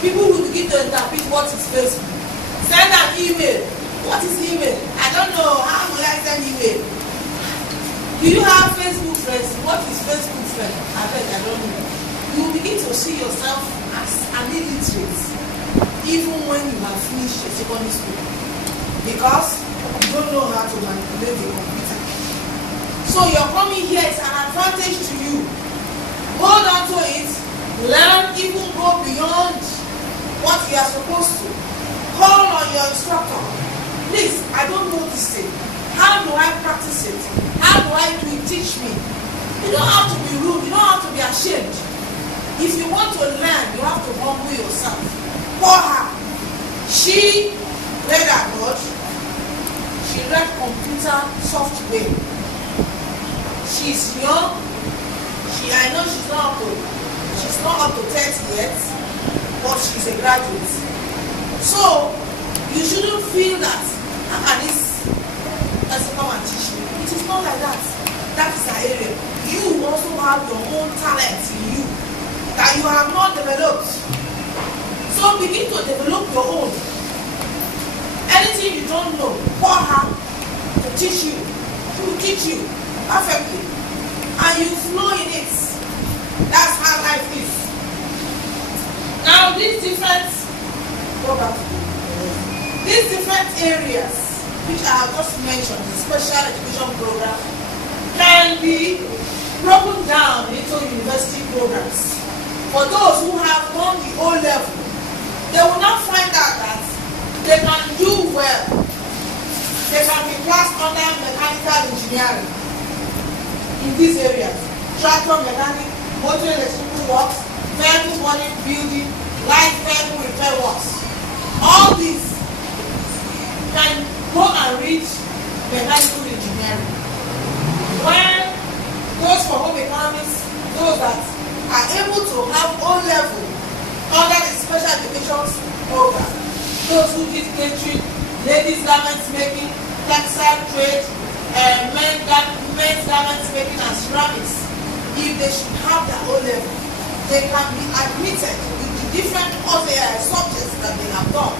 People will begin to interpret what is Facebook. Send an email. What is email? I don't know. How will I send email? Do you have Facebook friends? What is Facebook friend? I don't know. You will begin to see yourself as an illiterate even when you have finished your secondary school because you don't know how to manipulate the computer. So your coming here is an advantage to you. Hold on to it. Learn, even go beyond what you are supposed to. Call on your instructor. Please, I don't know this thing. How do I practice it? How do I do it? Teach me. You don't have to be rude. You don't have to be ashamed. If you want to learn, you have to humble yourself. For her, she read her God. She read computer software. She's young. I know she's not up to 30 yet, but she's a graduate. So you shouldn't feel that how can this person come and teach me? It is not like that. That is her area. You also have your own talent in you that you have not developed. So begin to develop your own. Anything you don't know, call her to teach you. She will teach you perfectly. And you flow in it. That's how life is. Now these different areas which I have just mentioned, the special education program, can be broken down into university programs. For those who have done the O level, they will not find out that they can do well. They can be classed under mechanical engineering in these areas. Tractor mechanic, motor electrical works, vehicle body building, light vehicle repair works. All these can go and reach mechanical engineering. When those for home economics, those that are able to have O level under the special education program, those who did catering, ladies garments making, textile trade, men's garments making and ceramics, if they should have their O level, they can be admitted with the different subjects that they have done.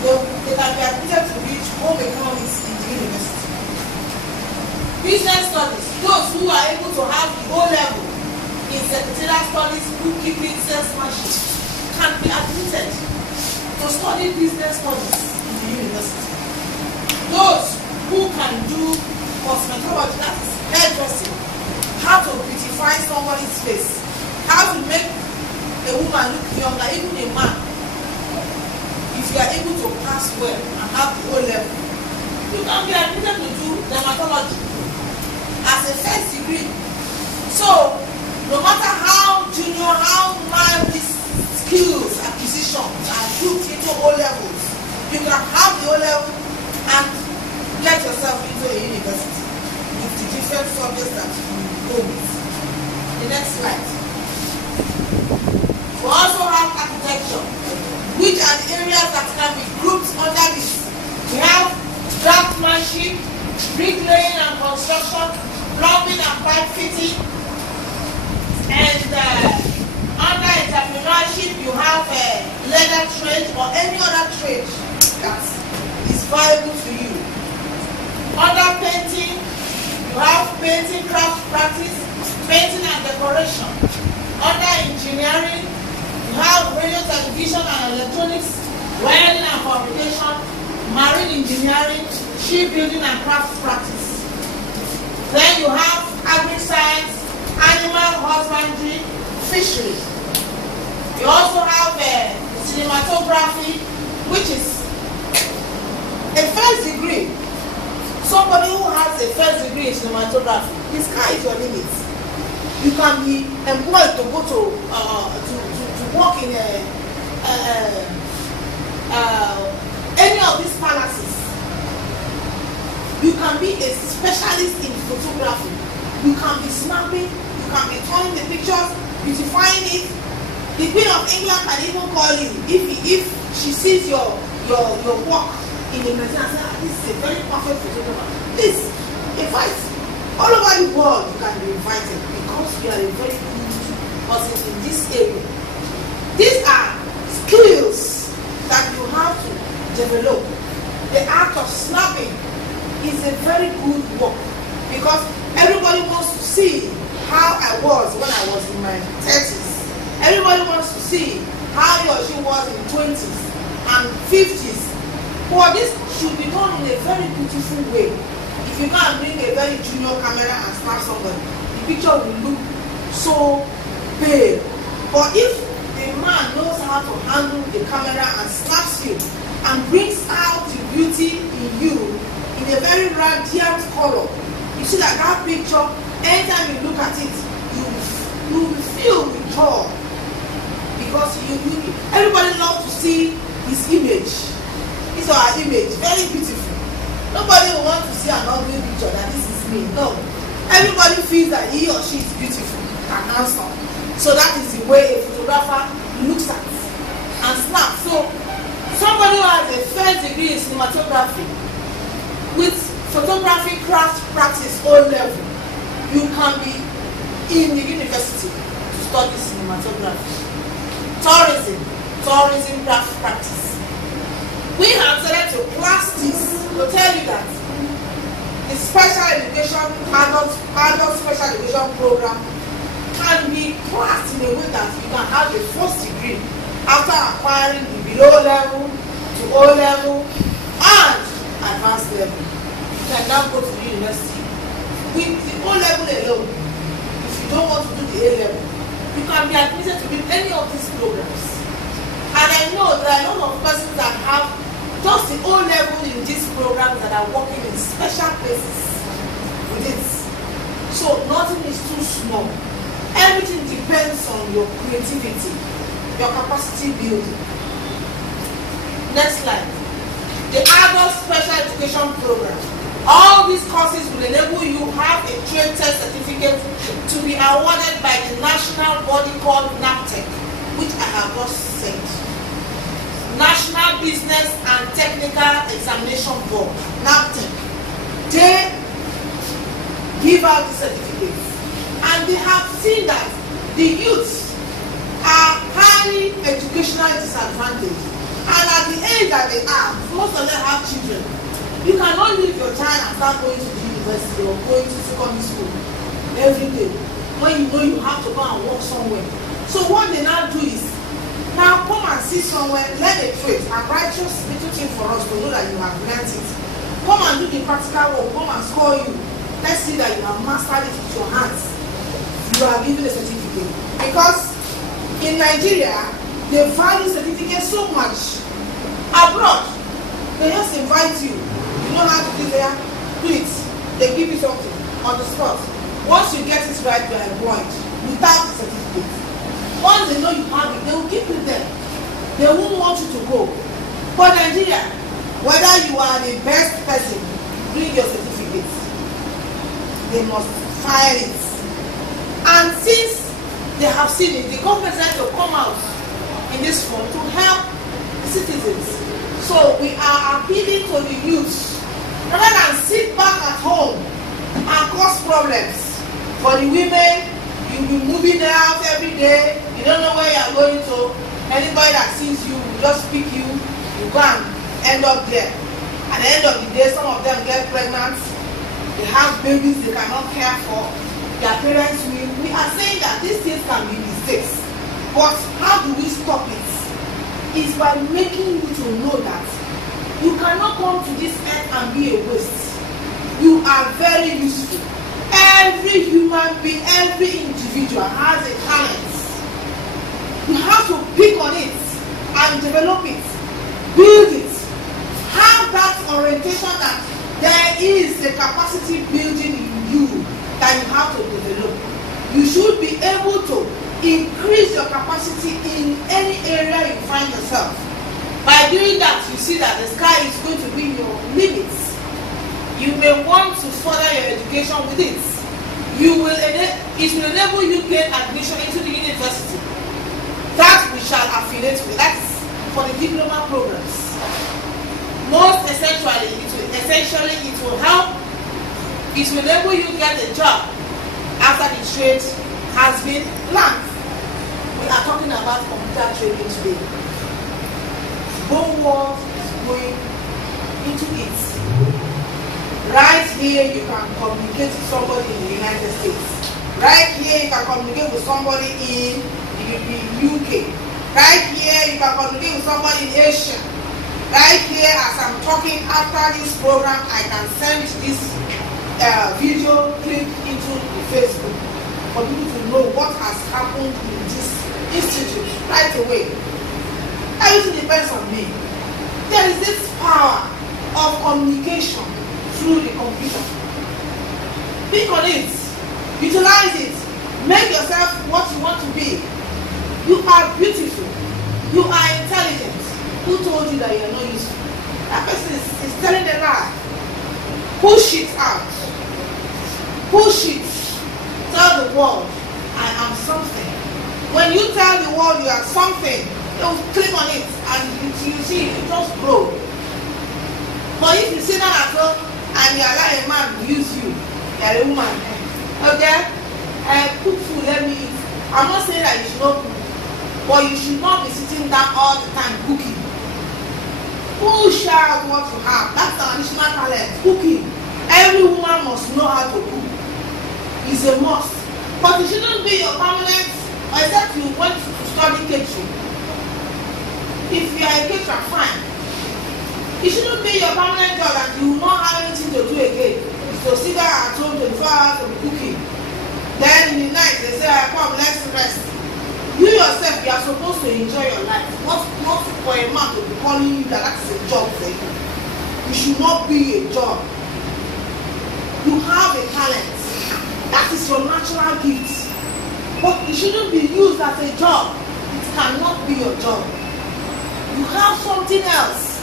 They can be admitted to reach home economics in the university. Business studies, those who are able to have the O level in secretarial studies, bookkeeping, salesmanship, can be admitted to study business studies in the university. Those who can do cosmetology, that is hairdressing, how to beautify somebody's face, how to make a woman look younger, even a man. If you are able to pass well and have the O level, you can be admitted to do dermatology as a first degree. So, no matter how junior, how mild these skills acquisitions are grouped into O levels, you can have the O level and get yourself into a university with the different subjects that you go with. The next slide. We also have architecture, which are the areas that can be grouped under this. We have draftsmanship, bricklaying and construction, plumbing and pipe fitting, and under entrepreneurship you have leather trade or any other trade that is viable to you. Under painting, you have painting, craft practice, painting and decoration. Under engineering, you have radio, television and electronics, welding and fabrication, marine engineering, shipbuilding and craft practice. Then you have agri-science, animal husbandry, fishery. You also have cinematography, which is a first degree. Somebody who has a first degree in cinematography, the sky is your limit. You can be employed to go to work in any of these palaces. You can be a specialist in photography. You can be snapping, you can be turning the pictures, beautifying it. The Queen of England can even call you if she sees your work in the magazine and say, this is a very perfect photographer. Please, in fact, all over the world you can be invited because you are a very good person in this area. These are because everybody wants to see how I was when I was in my 30s. Everybody wants to see how he or she was in 20s and 50s. But this should be done in a very beautiful way. If you can bring a very junior camera and snap somebody, the picture will look so pale. But if the man knows how to handle the camera and snaps you and brings out the beauty in you in a very radiant color, you see that picture, anytime you look at it, you will feel with joy. Because everybody loves to see his image. It's our image, very beautiful. Nobody will want to see an ugly picture that this is me. No. Everybody feels that he or she is beautiful and handsome. So that is the way a photographer looks at and snaps. So somebody who has a first degree in cinematography with photography craft practice O level, you can be in the university to study cinematography. Tourism craft practice. We have started to class this to tell you that the special education, adult special education program can be classed in a way that you can have a first degree after acquiring the below level to O level and advanced level. You can now go to the university with the O level alone. If you don't want to do the A level, you can be admitted to do any of these programs. And I know there are a lot of persons that have just the O level in these programs that are working in special places with it. So nothing is too small. Everything depends on your creativity, your capacity building. Next slide. The adult special education program. All these courses will enable you to have a trade test certificate to be awarded by the national body called NAPTEC, which I have just said. National Business and Technical Examination Board, NAPTEC. They give out the certificates. And they have seen that the youths are highly educationally disadvantaged. And at the age that they are, most of them have children. You cannot leave your child and start going to the university or going to secondary school every day when you know you have to go and work somewhere. So what they now do is, now come and sit somewhere, learn a trade, and righteous little thing for us to know that you have learned it. Come and do the practical work, come and score you. Let's see that you have mastered it with your hands. You are given a certificate. Because in Nigeria, they value certificates so much. Abroad, they just invite you. You know how to do there? Do it. They give you something on the spot. Once you get it right, you are employed without the certificate. Once they know you have it, they will keep you there. They won't want you to go. But Nigeria, whether you are the best person, bring your certificate. They must file it. And since they have seen it, the government has to come out in this form to help the citizens. So we are appealing to the youth, rather than sit back at home and cause problems. For the women, you'll be moving out every day, you don't know where you're going to. Anybody that sees you will just pick you, you go and end up there. At the end of the day, some of them get pregnant, they have babies they cannot care for, their parents will. We are saying that these things can be mistakes. But how do we stop it? It's by making you to know that you cannot come to this earth and be a waste. You are very useful. Every human being, every individual has a talent. You have to pick on it and develop it, build it. Have that orientation that there is a capacity building in you that you have to develop. You should be able to increase your capacity in any area you find yourself. By doing that, you see that the sky is going to be your limits. You may want to further your education with it. It will enable you to get admission into the university that we shall affiliate with. That is for the diploma programs. Most essentially, it will help. It will enable you to get a job after the trade has been learned. We are talking about computer trading today. The whole world is going into it. Right here you can communicate with somebody in the United States. Right here you can communicate with somebody in the UK. Right here you can communicate with somebody in Asia. Right here, as I'm talking, after this program, I can send this video clip into the Facebook for people to know what has happened in this institute right away. Everything depends on me. There is this power of communication through the computer. Pick on it, utilize it, make yourself what you want to be. You are beautiful, you are intelligent. Who told you that you are not useful? That person is telling a lie. Push it out. Push it. Tell the world, I am something. When you tell the world you are something, they will click on it and you see it just grow. But if you sit down at home and you allow a man to use you, you are a woman. Okay? Cook food, let me eat. I'm not saying that you should not cook, but you should not be sitting down all the time cooking. Push out what you have. That's our additional talent. Cooking. Every woman must know how to cook. It's a must. But it shouldn't be your permanent, except you went to study catering. If you are a caterer, fine. It shouldn't be your permanent job that you will not have anything to do again. It's to sit down at home 24 hours to be cooking. Then in the night they say, come, let's rest. You yourself, you are supposed to enjoy your life. Not for a man to be calling you that is a job for you. You should not be a job. You have a talent. That is your natural gift. But it shouldn't be used as a job. It cannot be your job. You have something else.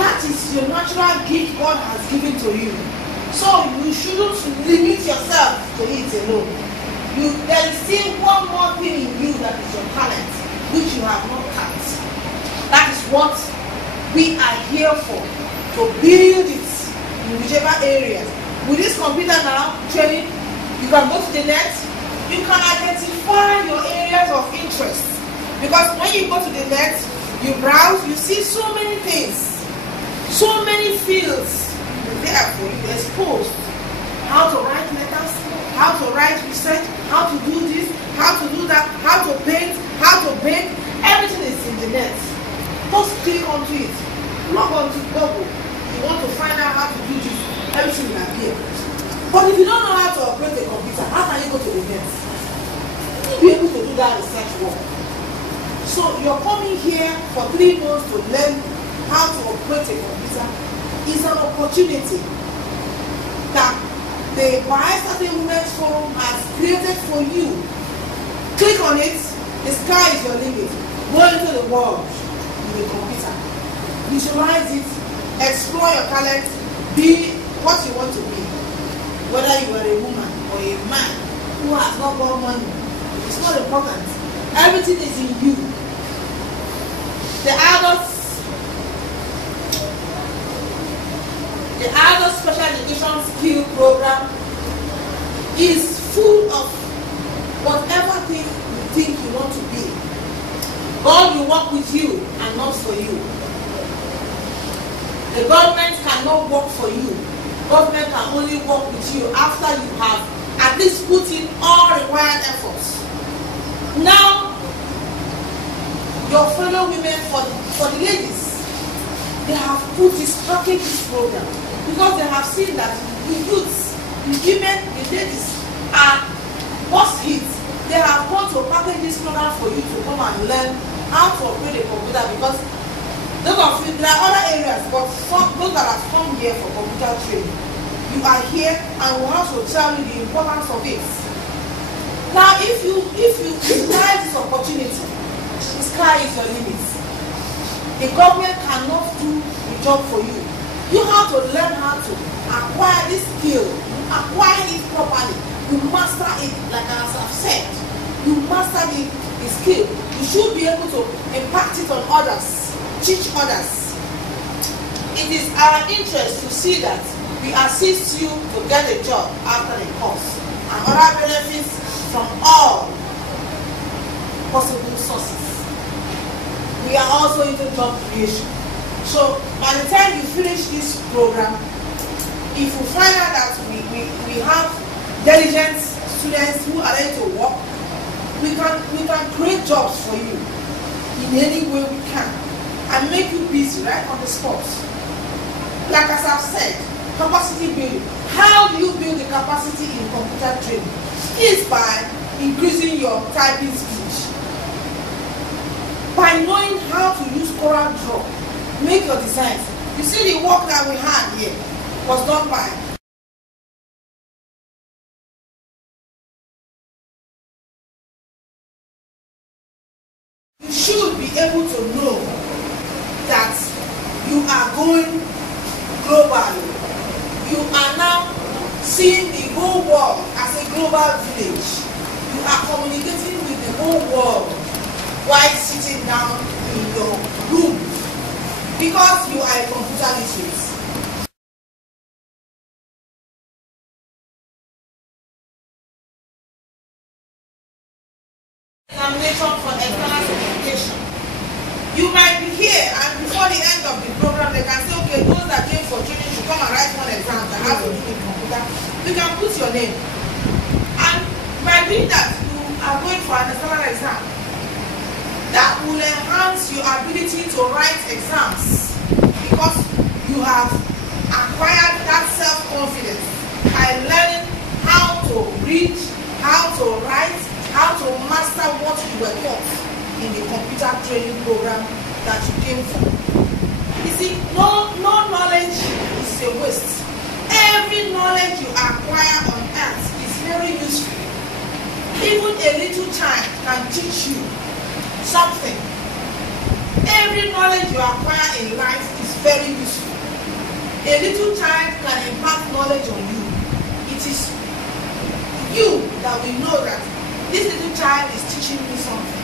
That is your natural gift God has given to you. So you shouldn't limit yourself to it alone. There is still one more thing in you that is your talent, which you have not tapped. That is what we are here for, to build it in whichever areas. With this computer now, training, you can go to the net, you can identify your areas of interest. Because when you go to the net, you browse, you see so many things, so many fields there for you exposed. How to write letters, how to write research, how to do this, how to do that, how to paint, how to bake. Everything is in the net. Just click onto it. Log on to Google. You want to find out how to do this. Everything will appear. But if you don't know how to operate a computer, how can you go to the net? You'll be able to do that research work. So you're coming here for 3 months to learn how to operate a computer. It's an opportunity that the Certain Women's Forum has created for you. Click on it. The sky is your limit. Go into the world with a computer. Visualize it. Explore your talent. Be what you want to be. Whether you are a woman or a man who has not got money, it's not important. Everything is in you. The adult special education skill program is full of whatever thing you think you want to be. God will work with you and not for you. The government cannot work for you. Government can only work with you after you have at least put in all required efforts. Now, your fellow women, for the ladies, they have put this program because they have seen that the youths, the women, the ladies are boss hits. They have gone to package this program for you to come and learn how to operate a computer, because there are other areas, but those that have come here for computer training, you are here and we have to tell you the importance of it. Now, if you utilize this opportunity, the sky is your limit. The government cannot do the job for you. You have to learn how to acquire this skill, acquire it properly. You master it, like as I've said. You master the skill. You should be able to impact it on others, teach others. It is our interest to see that we assist you to get a job after the course and other benefits from all possible sources. We are also into job creation. So by the time you finish this program, if we find out that we have diligent students who are ready to work, we can create jobs for you in any way we can and make you busy right on the spot. Like as I've said, capacity building. How do you build the capacity in computer training? Is by increasing your typing skills. By knowing how to use Corel Draw, make your designs. You see the work that we had here was done by you should be able to know that you are going globally. You are now seeing the whole world as a global village. You are communicating with the whole world while sitting down in your room because you are a computer literate. Examination for external certification. You might be here and before the end of the program they can say, okay, those that came for training should come and write one exam that has to do with computer. You can put your name. And by doing that, you are going for an external exam. That will enhance your ability to write exams because you have acquired that self-confidence by learning how to read, how to write, how to master what you were taught in the computer training program that you came from. You see, no knowledge is a waste. Every knowledge you acquire on earth is very useful. Even a little child can teach you something. Every knowledge you acquire in life is very useful. A little child can impart knowledge on you. It is you that will know that this little child is teaching me something.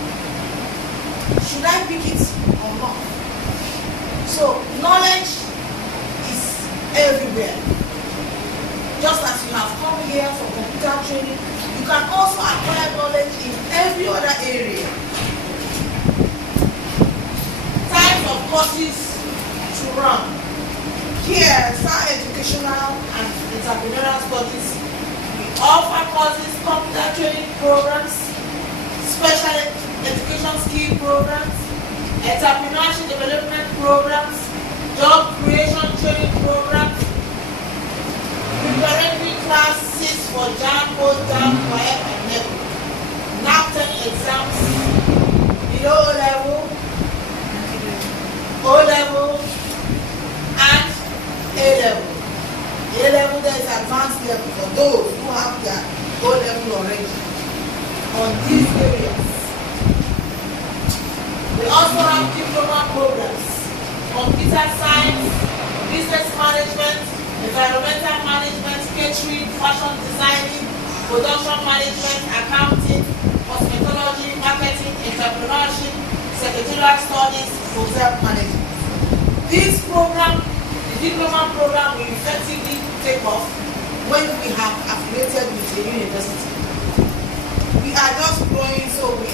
Should I pick it or not? So knowledge is everywhere. Just as you have come here for computer training, you can also acquire knowledge in every other area. Types of courses to run. Here, some educational and entrepreneurial studies. We offer courses, computer training programs, special education skill programs, entrepreneurship development programs, job creation training programs, preparatory classes for JAMB, post-JAMB, WAEC, and NECO, NAPTEP exams, below O-level, and A-level. A-level, there is advanced level for those who have their O-level already on these areas. We also have diploma programs, computer science, business management, environmental management, catering, fashion designing, production management, accounting, cosmetology, marketing, entrepreneurship, secretarial studies, hotel management. This program, the diploma program, will effectively take off when we have affiliated with a university. We are just growing, so we